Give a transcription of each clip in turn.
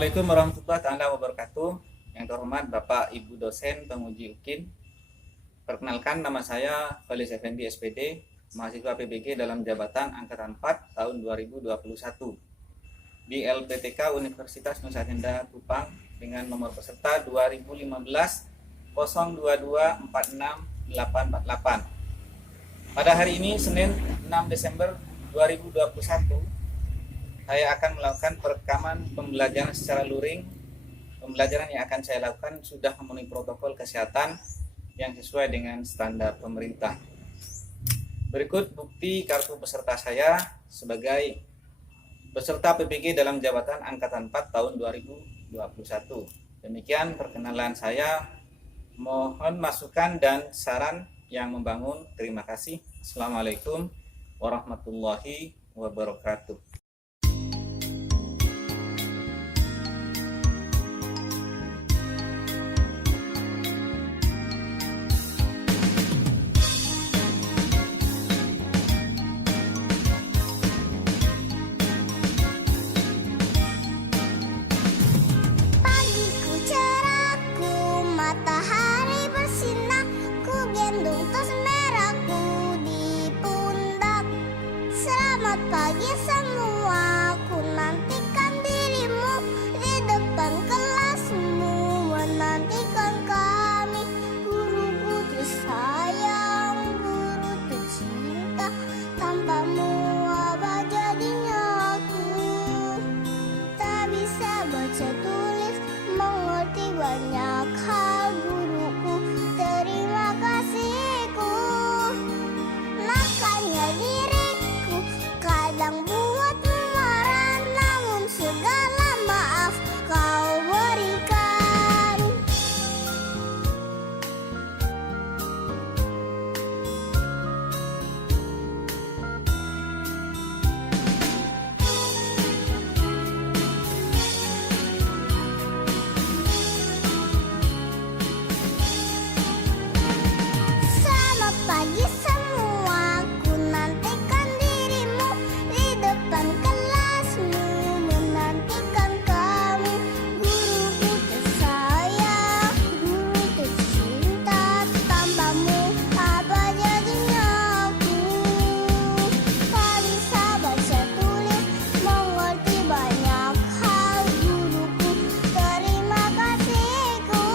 Assalamualaikum warahmatullahi wabarakatuh. Yang terhormat Bapak Ibu dosen penguji UKIN. Perkenalkan, nama saya Falis Effendi SPD, mahasiswa PBG dalam jabatan angkatan 4 tahun 2021 di LPTK Universitas Nusa Tenggara Kupang dengan nomor peserta 2015 022466848. Pada hari ini Senin 6 Desember 2021 saya akan melakukan perekaman pembelajaran secara luring. Pembelajaran yang akan saya lakukan sudah memenuhi protokol kesehatan yang sesuai dengan standar pemerintah. Berikut bukti kartu peserta saya sebagai peserta PBG dalam jabatan angkatan 4 tahun 2021. Demikian perkenalan saya. Mohon masukan dan saran yang membangun. Terima kasih. Assalamualaikum warahmatullahi wabarakatuh. Pagiku cerahku, matahari bersinar, ku gendong tas merahku di pundak. Selamat pagi semua, ku nantikan dirimu di depan kelasmu, menantikan kami. Guruku tersayang, guru tercinta, tanpamu apa jadinya aku. Tak bisa baca tulis, mengerti banyak hal, guruku, terima kasihku. Nakalnya diriku kadang buatmu marah, namun segala maaf kau berikan. Selamat pagi semua, ku nantikan dirimu di depan kelasmu, menantikan kamu. Guruku tersayang, guru tercinta, tanpamu apa jadinya aku. Tak bisa baca tulis, mengerti banyak hal, guruku, terima kasihku.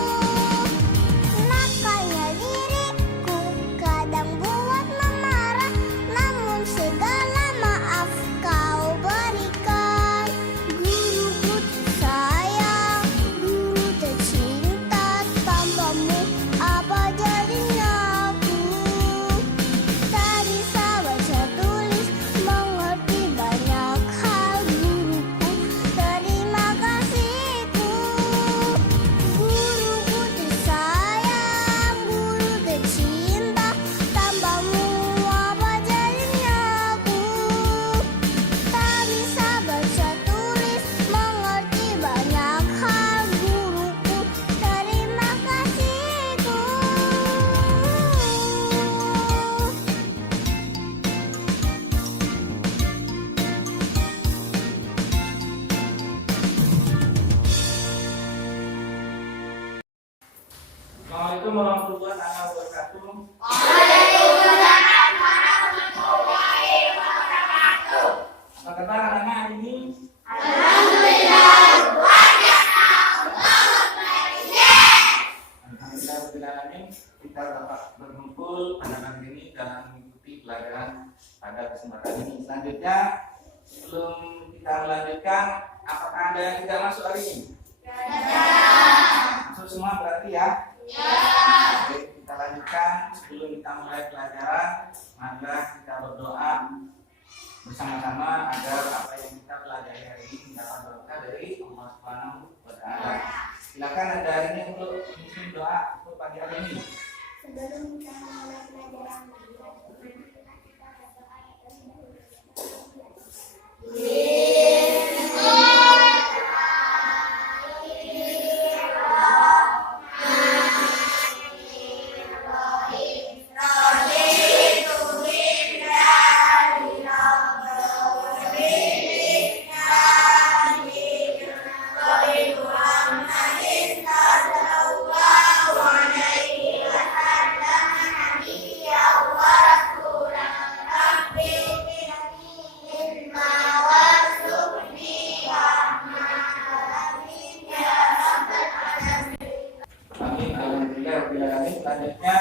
Nakalnya diriku kadang buat memarah, namun segala maaf kau berikan. Guruku tersayang, guru tercinta, tanpamu apa jadinya aku. Tak bisa baca tulis, mengerti banyak hal, guruku, terima kasihku. Guruku tersayang, guru tercinta, tanpamu apa jadinya aku. Tak bisa baca tulis, mengerti banyak hal, guruku, terima kasihku. Assalamualaikum warahmatullahi wabarakatuh. Apa kabar anak-anak hari ini? Alhamdulillah, kita dapat berkumpul pada hari ini dalam mengikuti pelajaran pada kesempatan ini. Selanjutnya, sebelum kita melanjutkan, apakah ada yang tidak masuk hari ini? Masuk semua berarti ya? Oke, kita lanjutkan. Sebelum kita mulai pelajaran, maka kita berdoa bersama-sama agar apa yang kita pelajari hari ini mendapat berkah dari Allah Subhanahu wa Ta'ala. Silakan ada hari ini untuk memimpin doa untuk pagi hari ini. Sebelum kita mulai pelajaran, kita berdoa Bismillahirrahmanirrahim. lagi. Selanjutnya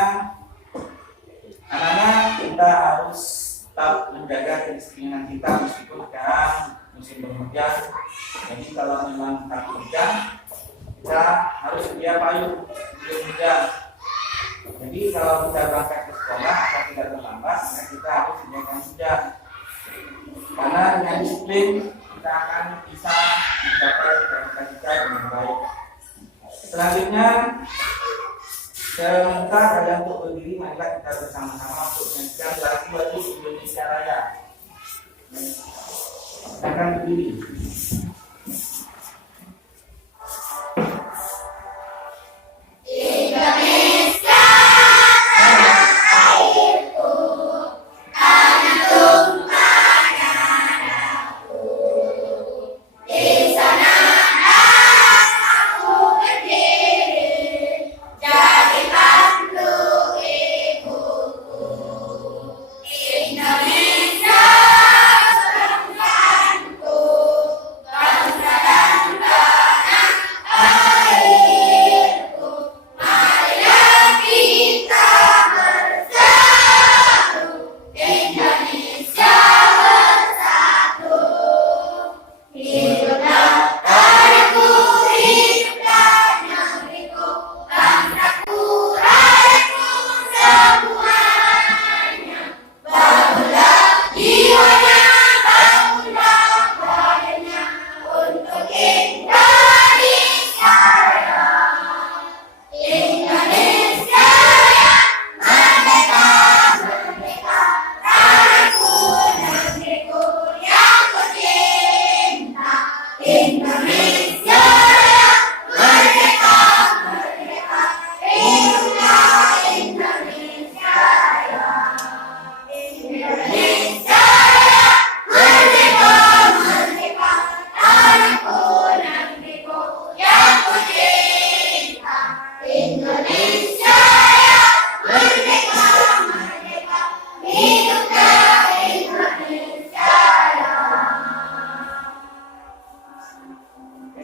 anak-anak kita harus tetap menjaga kedisiplinan kita meskipun sekarang musim penghujan. Jadi kalau memang tak hujan, kita harus sedia payung sebelum hujan. Jadi kalau kita berangkat ke sekolah agar tidak terlambat, maka kita harus sediakan hujan. Karena dengan disiplin kita akan bisa mencapai cita-cita dengan baik. Selanjutnya saya minta kalian untuk berdiri, marilah kita bersama-sama untuk menyanyikan lagu Indonesia Raya. Silakan berdiri.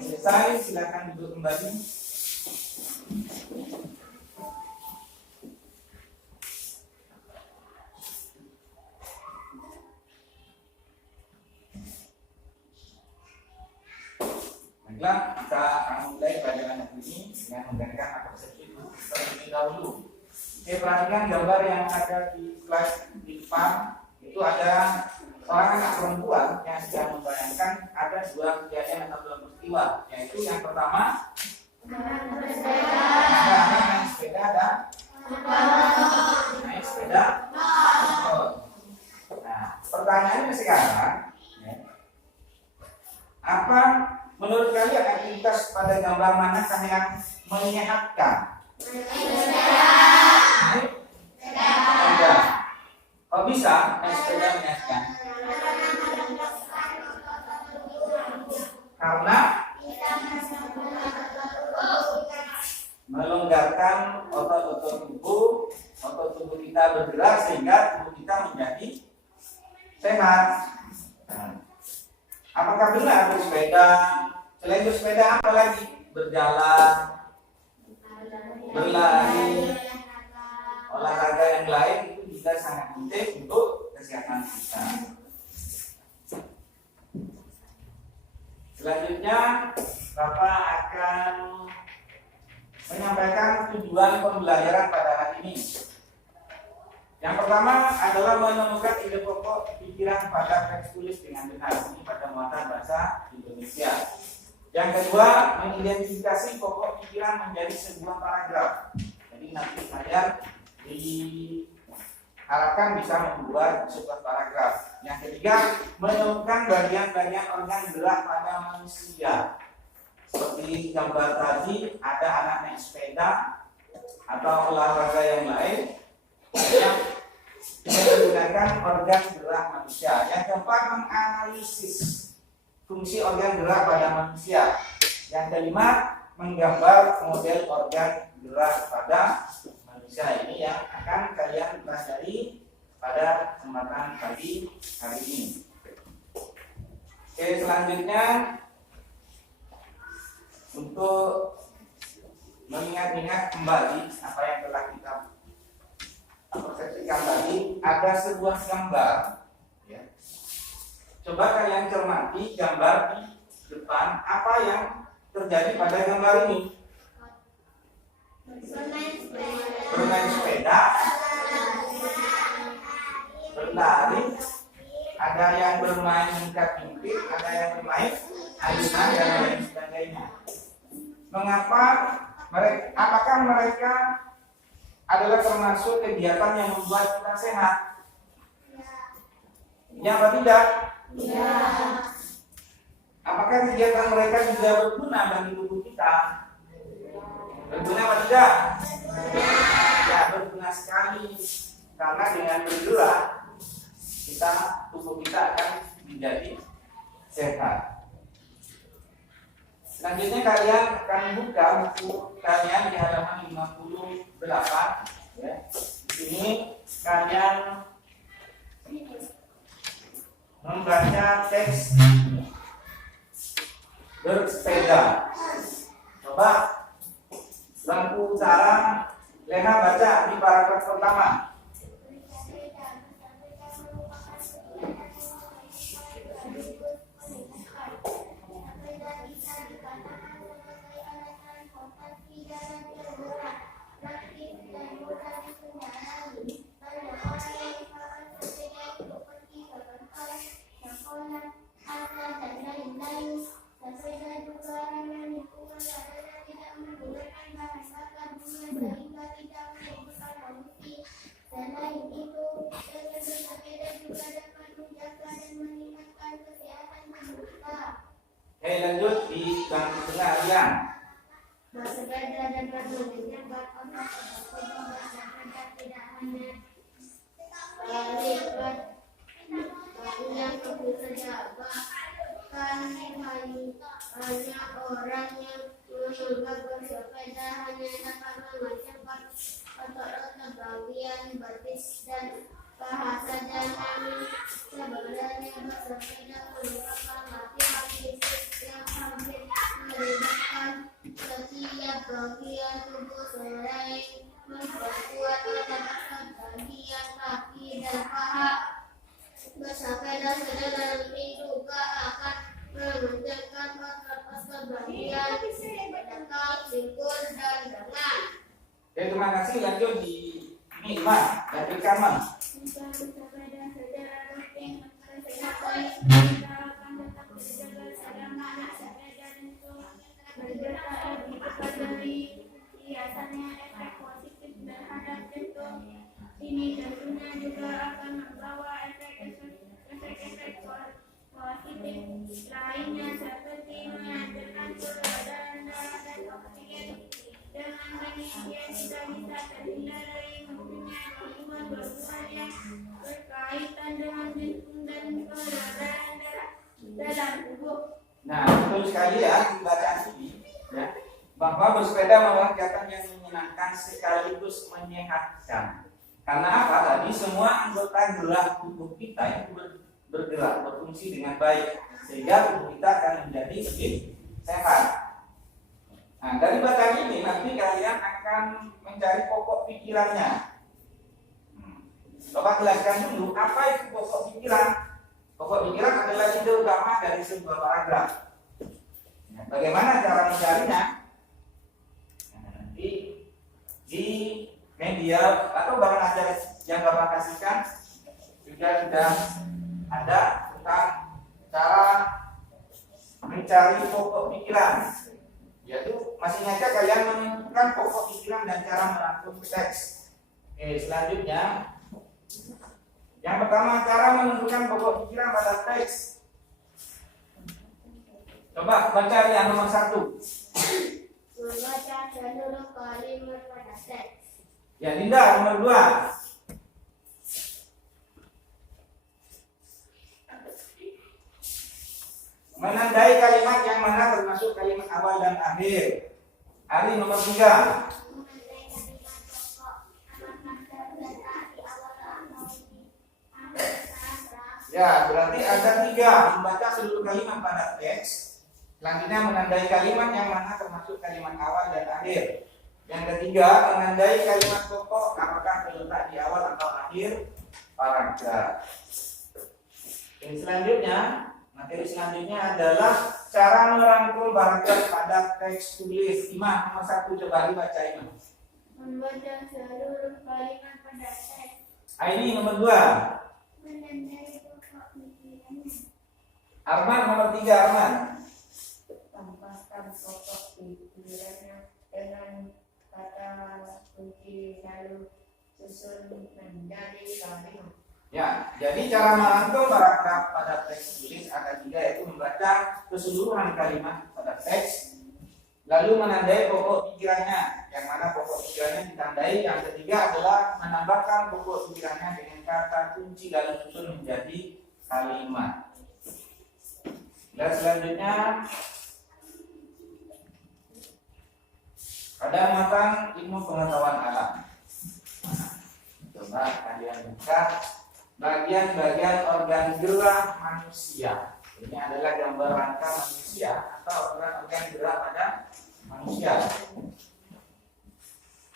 Selesai, silakan duduk kembali. Baiklah, kita akan mulai pelajaran hari ini dengan menggunakan apresepsi terlebih dahulu. Oke, perhatikan gambar yang ada di slide di depan. Itu ada seorang anak perempuan yang sedang membayangkan ada dua kejadian atau dua peristiwa, yaitu yang pertama naik sepeda dan naik sepeda motor. Nah, pertanyaannya sekarang, ya, apa menurut kalian aktivitas pada gambar manakah yang menyehatkan? Naik sepeda. Oh, bisa naik sepeda menyehatkan? Karena melonggarkan otot-otot tubuh kita bergerak sehingga tubuh kita menjadi sehat. Nah, apakah benar bersepeda? Selain bersepeda apa lagi? Berjalan, berlari, olahraga yang lain itu juga sangat penting untuk kesehatan kita. Selanjutnya, Bapak akan menyampaikan tujuan pembelajaran pada hari ini. Yang pertama adalah menemukan ide pokok pikiran pada teks tulis dengan benar, ini pada muatan bahasa Indonesia. Yang kedua, mengidentifikasi pokok pikiran menjadi sebuah paragraf. Jadi nanti saya diharapkan bisa membuat sebuah paragraf. Yang ketiga, menemukan bagian-bagian organ gerak pada manusia. Seperti gambar tadi, ada anak naik sepeda atau olahraga yang lain yang menggunakan organ gerak manusia. Yang keempat, menganalisis fungsi organ gerak pada manusia. Yang kelima, menggambar model organ gerak pada manusia. Ini yang akan kalian pelajari pada kesempatan pagi hari ini. Oke, selanjutnya untuk mengingat-ingat kembali apa yang telah kita persepsikan tadi. Ada sebuah gambar, ya. Coba kalian cermati gambar di depan, apa yang terjadi pada gambar ini? Bermain sepeda, berlari, ada yang bermain ingkap-ingkit, ada yang bermain ayunan dan lain sebagainya. Mengapa mereka? Apakah mereka adalah termasuk kegiatan yang membuat kita sehat? Ya atau tidak? Ya. Apakah kegiatan mereka juga berguna bagi tubuh kita? Berguna atau tidak? Ya, berguna sekali. Karena dengan bergerak tubuh kita akan menjadi sehat. Selanjutnya kalian akan buka buku kalian di halaman 58. Ya. Di sini kalian membaca teks bersepeda. Coba lampu utara, Lena baca di paragraf pertama. Selain itu, dengan bersepeda juga dapat menjaga dan meningkatkan kesehatan tubuh kita. Lanjut di bangku tengah ya. Bersepeda dapat menjaga otot tubuh. Bersepeda tidak hanya lipat yang tubuh saja, bahkan banyak orang yang menganggap bersepeda hanya dapat memecahkan otot-otot bagian betis dan paha saja. Namun sebenarnya bersepeda merupakan latihan fisik yang hampir melibatkan setiap bagian tubuh selain memperkuat otot-otot bagian kaki dan paha. Bersepeda sederhana juga akan mengerjakan otot-otot bagian belakang, pinggul, dan lengan. Terima kasih. Lanjut di Iman dan di Kamal. Bersepeda secara rutin kesehatan kita akan tetap terjaga selama bersepeda itu bergerak lebih cepat dari biasanya. Efek positif terhadap jantung ini tentunya juga akan membawa efek-efek positif lainnya seperti mengajarkan peredaran darah dan oksigen. Dengan demikian kita bisa terhindar dari mempunyai gangguan-gangguan yang berkaitan dengan jantung dan peredaran darah dalam tubuh. Nah, betul sekali ya di bacaan ini, ya, bahwa bersepeda merupakan kegiatan yang menyenangkan sekaligus menyehatkan. Karena apa? Tadi semua anggota gerak tubuh kita itu bergerak, berfungsi dengan baik, sehingga tubuh kita akan menjadi lebih sehat. Nah, dari bacaan ini nanti kalian akan mencari pokok pikirannya. Coba jelaskan dulu apa itu pokok pikiran. Pokok pikiran adalah ide utama dari sebuah paragraf. Bagaimana cara mencarinya? Di media atau bahan ajar yang Bapak kasihkan juga sudah ada tentang cara mencari pokok pikiran. Yaitu masih saja kalian menentukan pokok pikiran dan cara merangkum teks. Selanjutnya yang pertama, cara menentukan pokok pikiran pada teks. Coba baca yang nomor 1. Membaca seluruh kalimat pada teks. Ya, Dinda nomor 2. Menandai kalimat yang mana termasuk kalimat awal dan akhir. Ari nomor 3. Memandai kalimat pokok, anak dan arti awal atau di Ya, berarti ada 3. Membaca seluruh kalimat pada teks. Selanjutnya menandai kalimat yang mana termasuk kalimat awal dan akhir. Yang ketiga, menandai kalimat pokok apakah terletak di awal atau akhir paragraf. Yang selanjutnya, materi selanjutnya adalah cara merangkum paragraf pada teks tulis. Imam, nomor 1 coba dibaca Imam. Membaca seluruh kalimat pada teks. Ini nomor 2. Menandai pokok pikirannya. Arman nomor 3 Arman. Tambahkan pokok pikirannya dengan kata kunci lalu susun menjadi kalimat. Ya, jadi cara merangkum paragraf pada teks tulis ada 3, yaitu membaca keseluruhan kalimat pada teks, lalu menandai pokok pikirannya, yang mana pokok pikirannya ditandai. Yang ketiga adalah menambahkan pokok pikirannya dengan kata kunci lalu susun menjadi kalimat. Dan selanjutnya ada muatan ilmu pengetahuan alam. Coba kalian buka bagian-bagian organ gerak manusia. Ini adalah gambar rangka manusia atau organ-organ gerak pada manusia.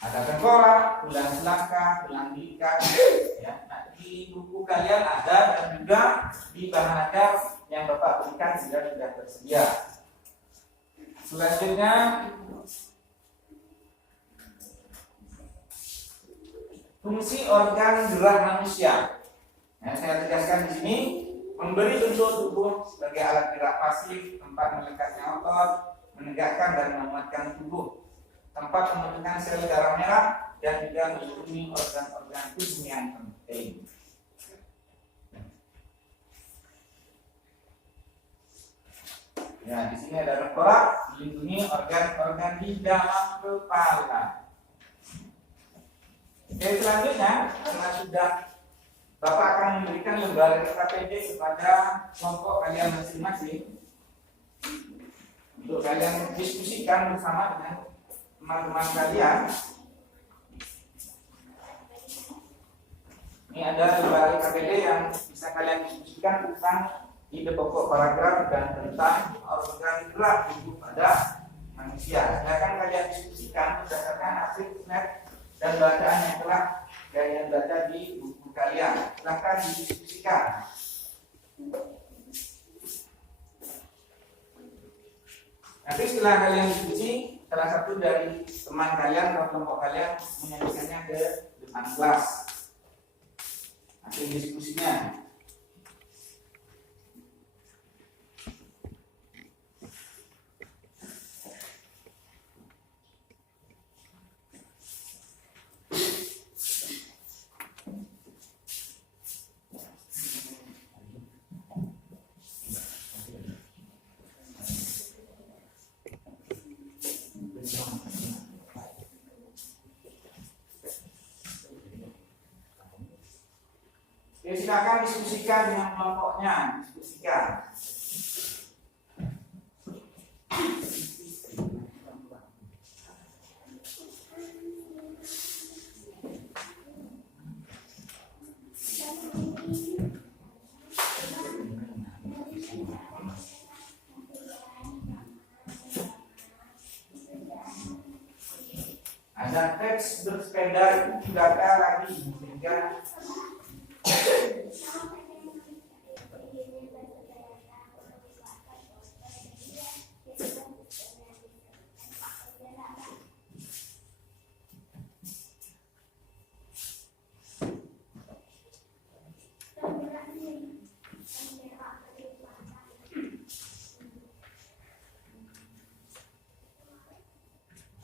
Ada tengkorak, tulang selangkah, tulang ikat. Ya, nah, di buku kalian ada dan juga di bahan ajar yang Bapak berikan sudah tersedia. Selanjutnya fungsi organ gerak manusia. Nah, saya tegaskan di sini, memberi bentuk tubuh sebagai alat gerak pasif, tempat melekatnya otot, menegakkan dan menguatkan tubuh, tempat pembentukan sel darah merah, dan juga melindungi organ-organ tubuh yang penting. Ya, di sini ada tengkorak, melindungi organ-organ di dalam kepala. Oke, selanjutnya, setelah sudah Bapak akan memberikan lembaga KPD kepada kelompok kalian masing-masing untuk kalian diskusikan bersama dengan teman-teman kalian. Ini ada lembaga KPD yang bisa kalian diskusikan tentang ide pokok paragraf dan tentang organ gerak tubuh pada manusia. Silakan kalian diskusikan berdasarkan hasil snap dan bacaan yang telah kalian baca di buku kalian. Silakan didiskusikan. Nanti setelah kalian diskusi, salah satu dari teman kalian atau kelompok kalian menyampaikannya ke depan kelas. Hasil diskusinya. Ya, silakan diskusikan dengan kelompoknya, diskusikan. Ada teks bersepeda itu data lagi sehingga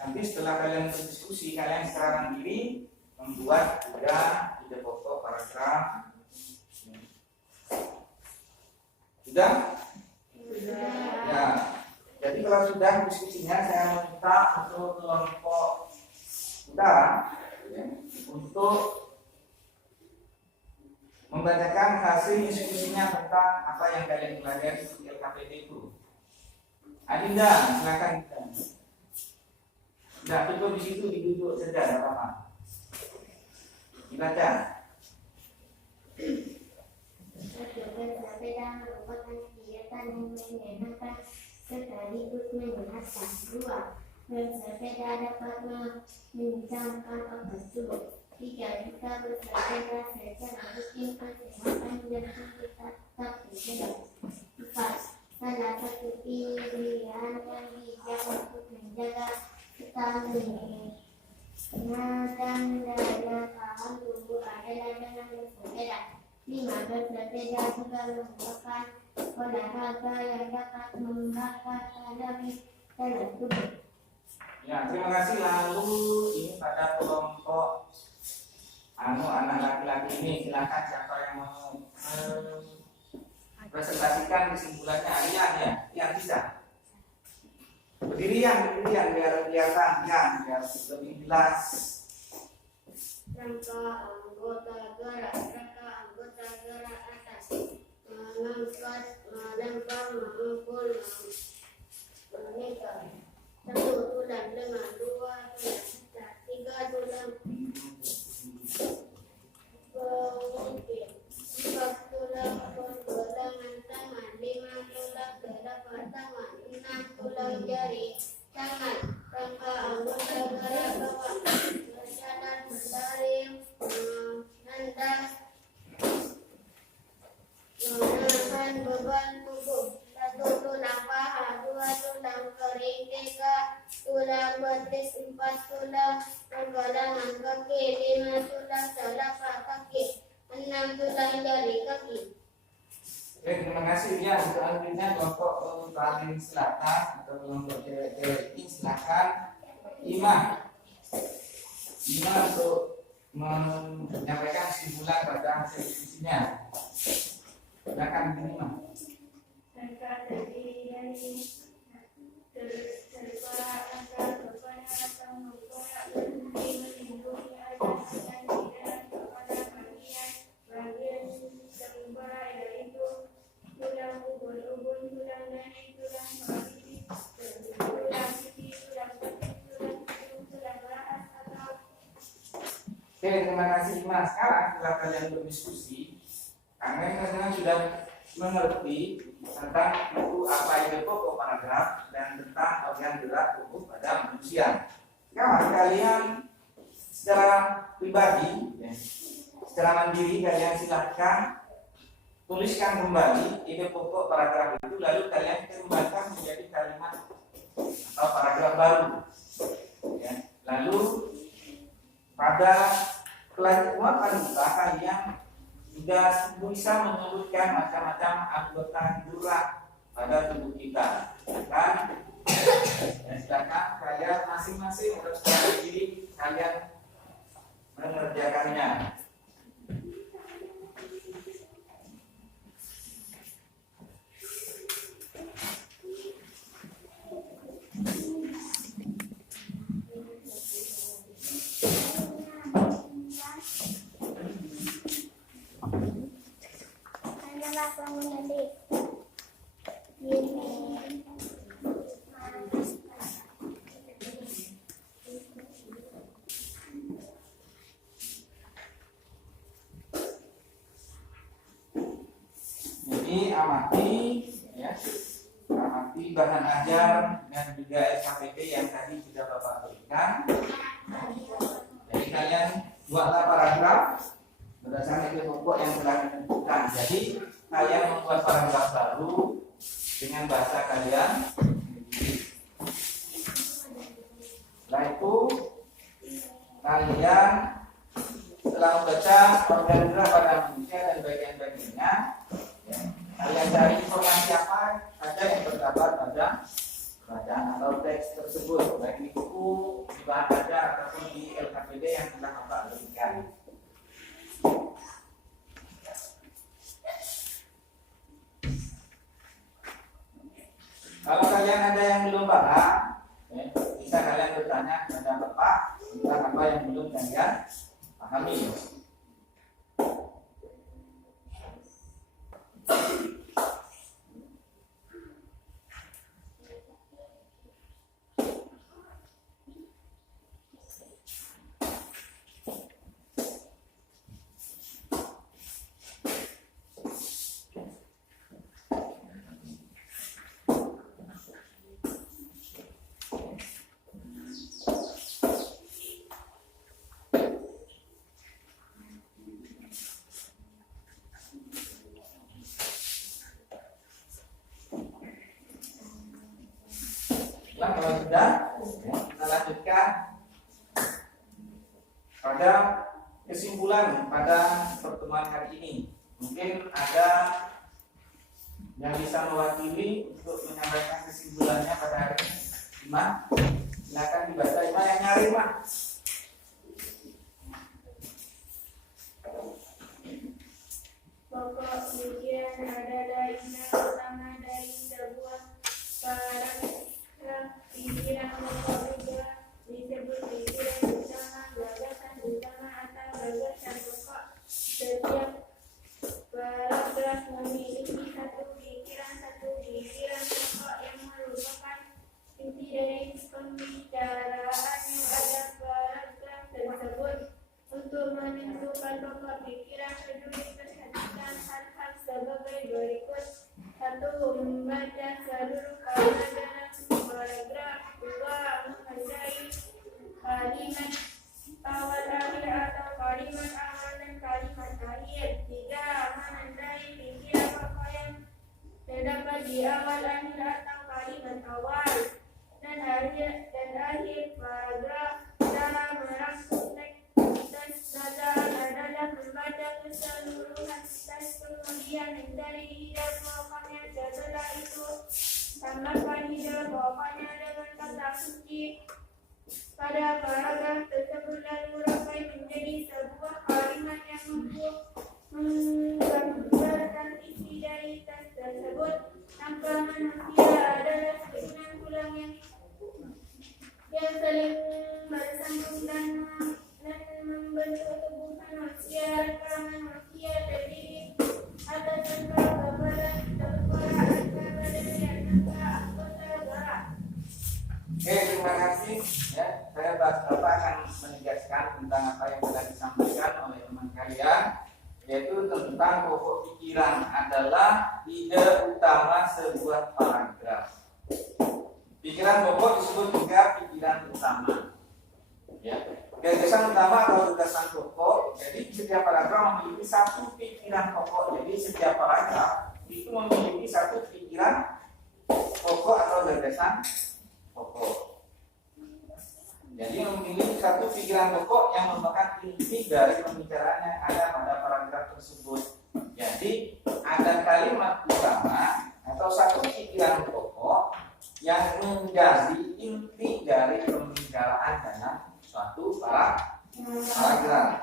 nanti setelah kalian berdiskusi, kalian sekarang diri membuat juga ide pokok paragraf. Sudah? Ya. Jadi kalau sudah diskusinya, saya meminta untuk kelompok utara ya, untuk membacakan hasil diskusinya tentang apa yang kalian pelajari di LKPD itu. Adinda, silakan. Tidak cukup di situ, duduk saja, tidak apa-apa. Dibaca. Bersepeda merupakan kegiatan yang menyenangkan sekaligus menyehatkan. 2. bersepeda dapat mengencangkan otot tubuh. 3. Jika bersepeda secara rutin, kesehatan jantung kita tetap terjaga. 4. Salah satu pilihan yang bijak untuk menjaga stamina dan daya tahan tubuh adalah dengan bersepeda. 5. Bersepeda juga merupakan olahraga yang dapat membakar kalori dalam tubuh. Ya, terima kasih. Lalu ini pada kelompok anak laki-laki ini, silakan siapa yang mau presentasikan kesimpulannya. Rian bisa. Berdirian biar kelihatan, biar lebih jelas. Rangka anggota gerak atas, mengangkat, melempar, memukul, mengikat. 1. Tulang lengan, 2. Tulang iga, 3. Tulang pengukir, 4. Tulang pergelangan tangan, 5. Tulang telapak tangan, 6. Tulang jari tangan. Rangka anggota gerak bawah, berjalan, berbaring, menendang, menahan beban tubuh. 1. Tulang paha, 2. Tulang kering, 3. Tulang betis, 4. Tulang pergelangan kaki, 5. Tulang telapak kaki, 6. Tulang jari kaki. Oke, terima kasih ya. Selanjutnya kelompok paling selatan atau kelompok cewek ini silakan Ima untuk menyampaikan kesimpulan pada hasil diskusinya. Silakan Ima. Mereka terdiri dari serba antara kepada mengukur berhenti melindungi adat dan tidak kepada bagian sembara yaitu tulang ubun-ubun, tulang dada, tulang kaki, tulang pipi, tulang betis, tulang hidung, tulang rahang atau. Oke, terima kasih Ima. Sekarang setelah kalian berdiskusi, kalian sudah mengerti tentang buku apa itu pokok paragraf dan tentang organ gerak tubuh pada manusia. Sekarang kalian secara pribadi, secara mandiri kalian silahkan tuliskan kembali ide pokok paragraf itu, lalu kalian kembangkan menjadi kalimat atau paragraf baru. Ya. Lalu pada kelanjutan kita kalian juga bisa menyebutkan macam-macam anggota gerak pada tubuh kita. Dan silakan kalian masing-masing harus mandiri kalian mengerjakannya. Hanyalah pengundi. Jadi amati bahan ajar dan juga SKPD yang tadi sudah Bapak berikan. Jadi kalian buatlah paragraf berdasarkan ide pokok yang telah ditentukan. Jadi kalian membuat paragraf baru dengan bahasa kalian. Setelah itu kalian setelah membaca organ gerak pada manusia dan bagian-bagiannya, kalian cari informasi apa saja yang terdapat pada bacaan atau teks tersebut, baik di buku, di bahan ajar ataupun di LKPD yang telah Bapak berikan. Kalau kalian ada yang belum paham, bisa kalian bertanya kepada Bapak tentang apa yang belum kalian pahami. sudah. Ya, kita lanjutkan pada kesimpulan pada pertemuan hari ini. Mungkin ada yang bisa mewakili untuk menyampaikan kesimpulannya pada hari ini. Ima, silakan dibaca. Ima yang nyari, Ima. Pokok pikiran adalah indah utama dari sebuah paragraf. Pikiran pokok juga disebut pikiran utama, gagasan utama atau gagasan pokok. Setiap paragraf memiliki satu pikiran pokok yang merupakan inti dari pembicaraan yang ada paragraf tersebut. Untuk menentukan pokok pikiran peduli perhatikan hal-hal sebagai berikut. 1. Membaca seluruh kalimat dalam paragraf. 2. Menandai kalimat awal akhir atau kalimat awal dan kalimat akhir. 3. Menandai pikiran pokok yang terdapat di awal akhir atau kalimat awal dan akhir paragraf. Dalam merangkum teks adalah membaca keseluruhan teks kemudian hindari ide pokoknya. Setelah itu tambahkan ide pokoknya dengan kata kunci pada paragraf tersebut lalu rangkai menjadi sebuah kalimat yang menggambarkan isi dari teks tersebut. Langkah manusia adalah kesinambungan yang saling bersambung dan membentuk tubuh manusia. Rangka manusia terdiri atas rangka kepala, rangka badan, dan rangka anggota gerak. Oke, terima kasih. Ya, saya akan menegaskan tentang apa yang telah disampaikan oleh teman kalian, yaitu tentang pokok pikiran adalah ide utama sebuah paragraf. Pikiran pokok disebut juga pikiran utama. Ya, gagasan utama atau gagasan pokok. Jadi setiap paragraf memiliki satu pikiran pokok. Jadi setiap paragraf itu memiliki satu pikiran pokok atau gagasan pokok. Jadi memiliki satu pikiran pokok yang merupakan inti dari pembicaraan yang ada pada paragraf tersebut. Jadi ada kalimat utama atau satu pikiran pokok yang menjadi inti dari pembicaraan dalam suatu paragraf.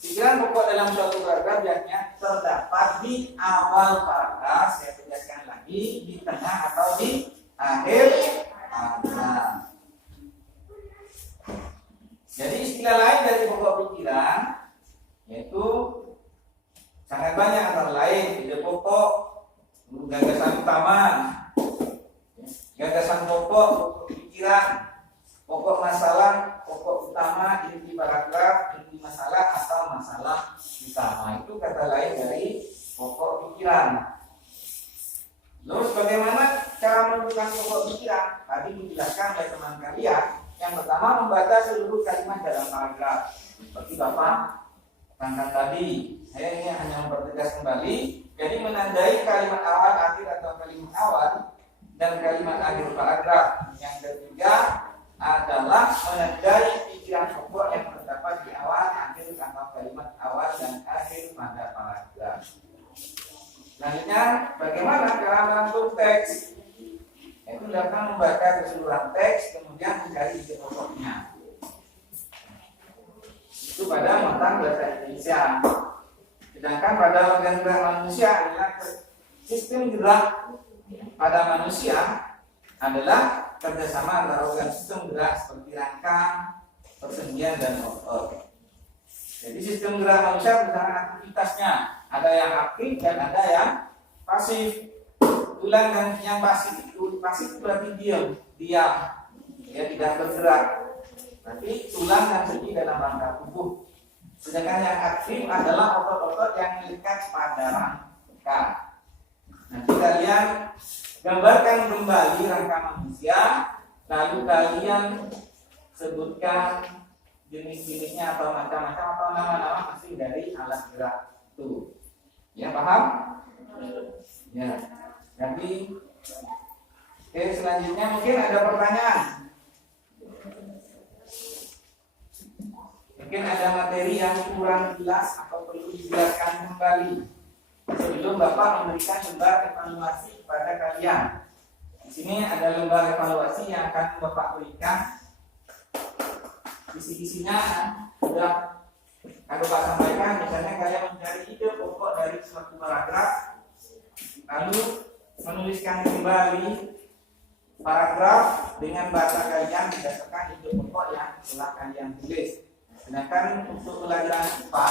Pikiran pokok dalam suatu paragraf biasanya terdapat di awal paragraf, saya tegaskan lagi, di tengah atau di akhir paragraf. Jadi istilah lain dari pokok pikiran yaitu sangat banyak, antara lain ide pokok, gagasan utama, gagasan pokok, pokok pikiran, pokok masalah, pokok utama, inti paragraf, inti masalah atau masalah utama. Itu kata lain dari pokok pikiran. Lalu bagaimana cara menentukan pokok pikiran? Tadi dijelaskan oleh teman kalian. Yang pertama, membaca seluruh kalimat dalam paragraf. Seperti Bapak tangkap tadi. Saya ini hanya mempertegas kembali. Jadi menandai kalimat awal, akhir atau kalimat awal dan kalimat akhir paragraf. Yang ketiga adalah menandai pikiran pokok yang terdapat di awal, akhir atau kalimat awal dan akhir pada paragraf. Selanjutnya, bagaimana cara merangkum teks? Itu dapat membaca keseluruhan teks, kemudian mencari ide pokoknya. Itu pada mata bahasa Indonesia. Sedangkan pada organ gerak manusia adalah sistem gerak pada manusia adalah kerjasama antara organ sistem gerak seperti rangka, persendian, dan otot. Jadi sistem gerak manusia berdasarkan aktivitasnya. Ada yang aktif dan ada yang pasif. Tulang dan yang pasif itu berarti diam, ya tidak bergerak. Berarti tulang dan sendi dalam rangka tubuh. Sedangkan yang aktif adalah otot-otot yang melekat pada rangka. Nanti kalian gambarkan kembali rangka manusia, lalu kalian sebutkan jenis-jenisnya atau macam-macam atau nama-nama masing dari alat gerak itu. Ya, paham? Ya. Jadi Oke, selanjutnya mungkin ada pertanyaan. Mungkin ada materi yang kurang jelas atau perlu dijelaskan kembali sebelum Bapak memberikan lembar evaluasi kepada kalian. Di sini ada lembar evaluasi yang akan Bapak berikan. Kisi-kisinya sudah Bapak sampaikan. Misalnya kalian mencari ide pokok dari suatu paragraf, lalu menuliskan kembali paragraf dengan bahasa kalian berdasarkan ide pokok yang telah kalian tulis. Sedangkan untuk pelajaran IPA,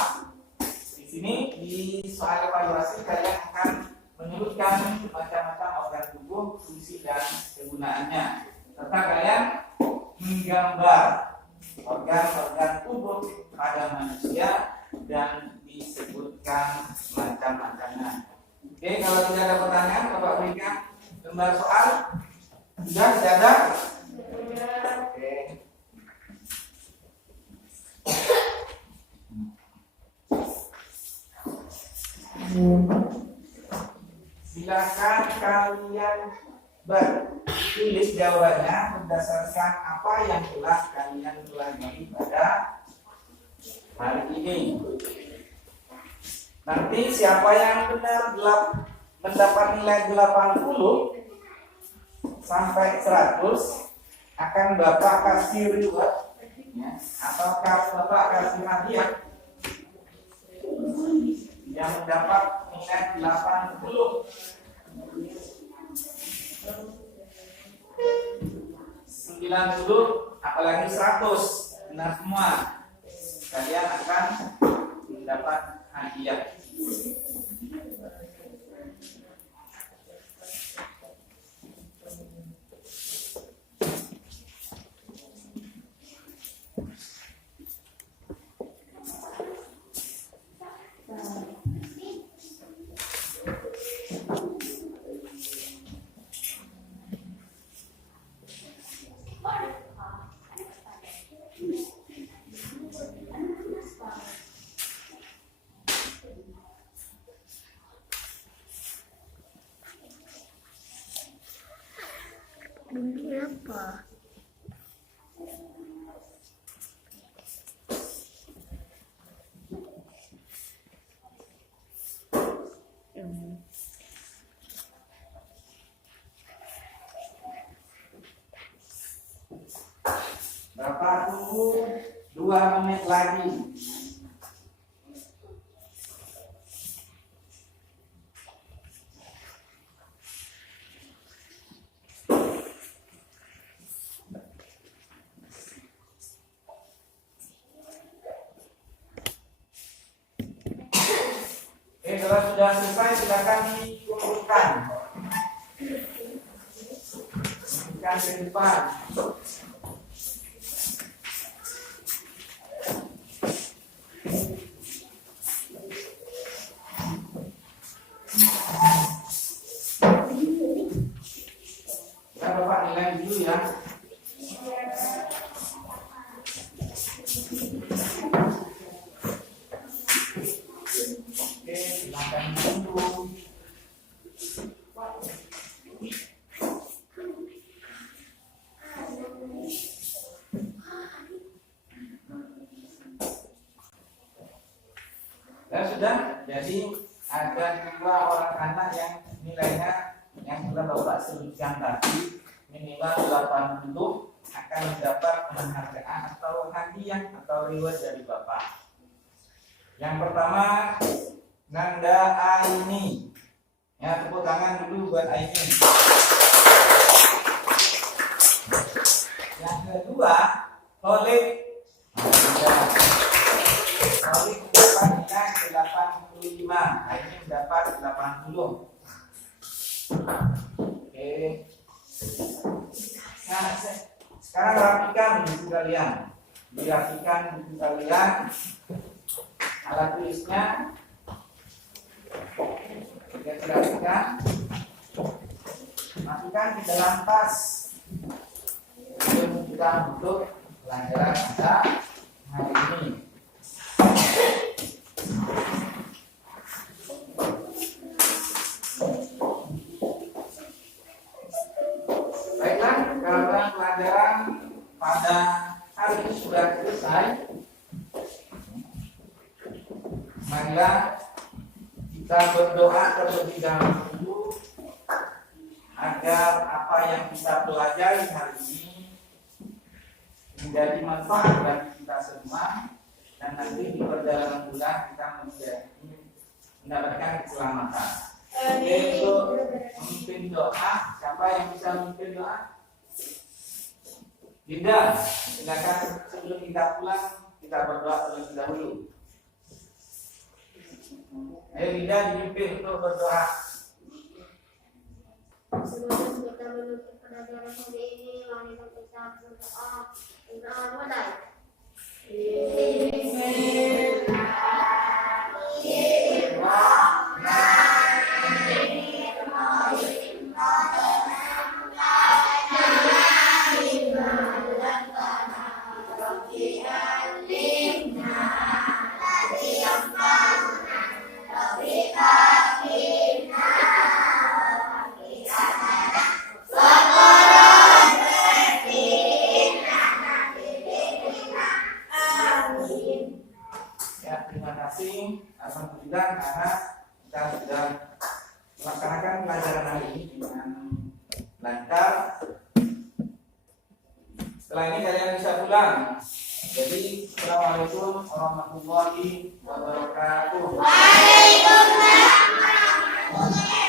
di sini di soal evaluasi kalian akan menyebutkan macam-macam organ tubuh, fungsi dan kegunaannya, serta kalian menggambar organ-organ tubuh pada manusia dan disebutkan macam-macamnya. Oke, kalau tidak ada pertanyaan, Bapak berikan lembar soal. Sudah tidak ada? Oke. Silakan kalian bertulis jawabannya berdasarkan apa yang telah kalian pelajari pada hari ini. Nanti siapa yang benar mendapat nilai 80 sampai 100 akan Bapak kasih reward, ya, atau Bapak kasih hadiah yang mendapat nilai 80, 90, apalagi 100 benar semua, kalian akan mendapat hadiah. Ini apa? Bapak tunggu 2 menit lagi. Kalau sudah selesai silakan dikumpulkan. Kumpulkan ke depan. Kita Bapak nilai dulu ya. Dan sudah, jadi ada 2 orang anak yang nilainya yang sudah Bapak sebutkan tadi minimal 80 akan mendapat penghargaan atau hadiah atau reward dari Bapak. Yang pertama Nanda Aini. Ya, tepuk tangan dulu buat Aini. Yang kedua Khalid. Khalid mendapat nilai 85. Aini mendapat 80. Oke. Nah, sekarang rapikan buku kalian. Dirapikan buku kalian. Alat tulisnya kita rapikan. Masukkan di dalam tas. Untuk kita untuk pelajaran kita hari ini. Marilah kita berdoa terlebih dahulu agar apa yang kita pelajari hari ini menjadi manfaat bagi kita semua, dan nanti di perjalanan bulan kita mendapatkan keselamatan. Untuk memimpin doa, siapa yang bisa memimpin doa? Dinda, silakan sebelum kita pulang kita berdoa terlebih dahulu. Ayo Dinda dipimpin untuk berdoa. Sebelum kita menutup pelajaran hari ini, mari kita berdoa. Berdoa mulai. Ya, terima kasih. Alhamdulillah karena kita sudah melaksanakan pelajaran hari ini dengan lancar. Setelah ini kalian bisa pulang. Jadi, assalamualaikum warahmatullahi wabarakatuh. Waalaikumsalam warahmatullahi wabarakatuh.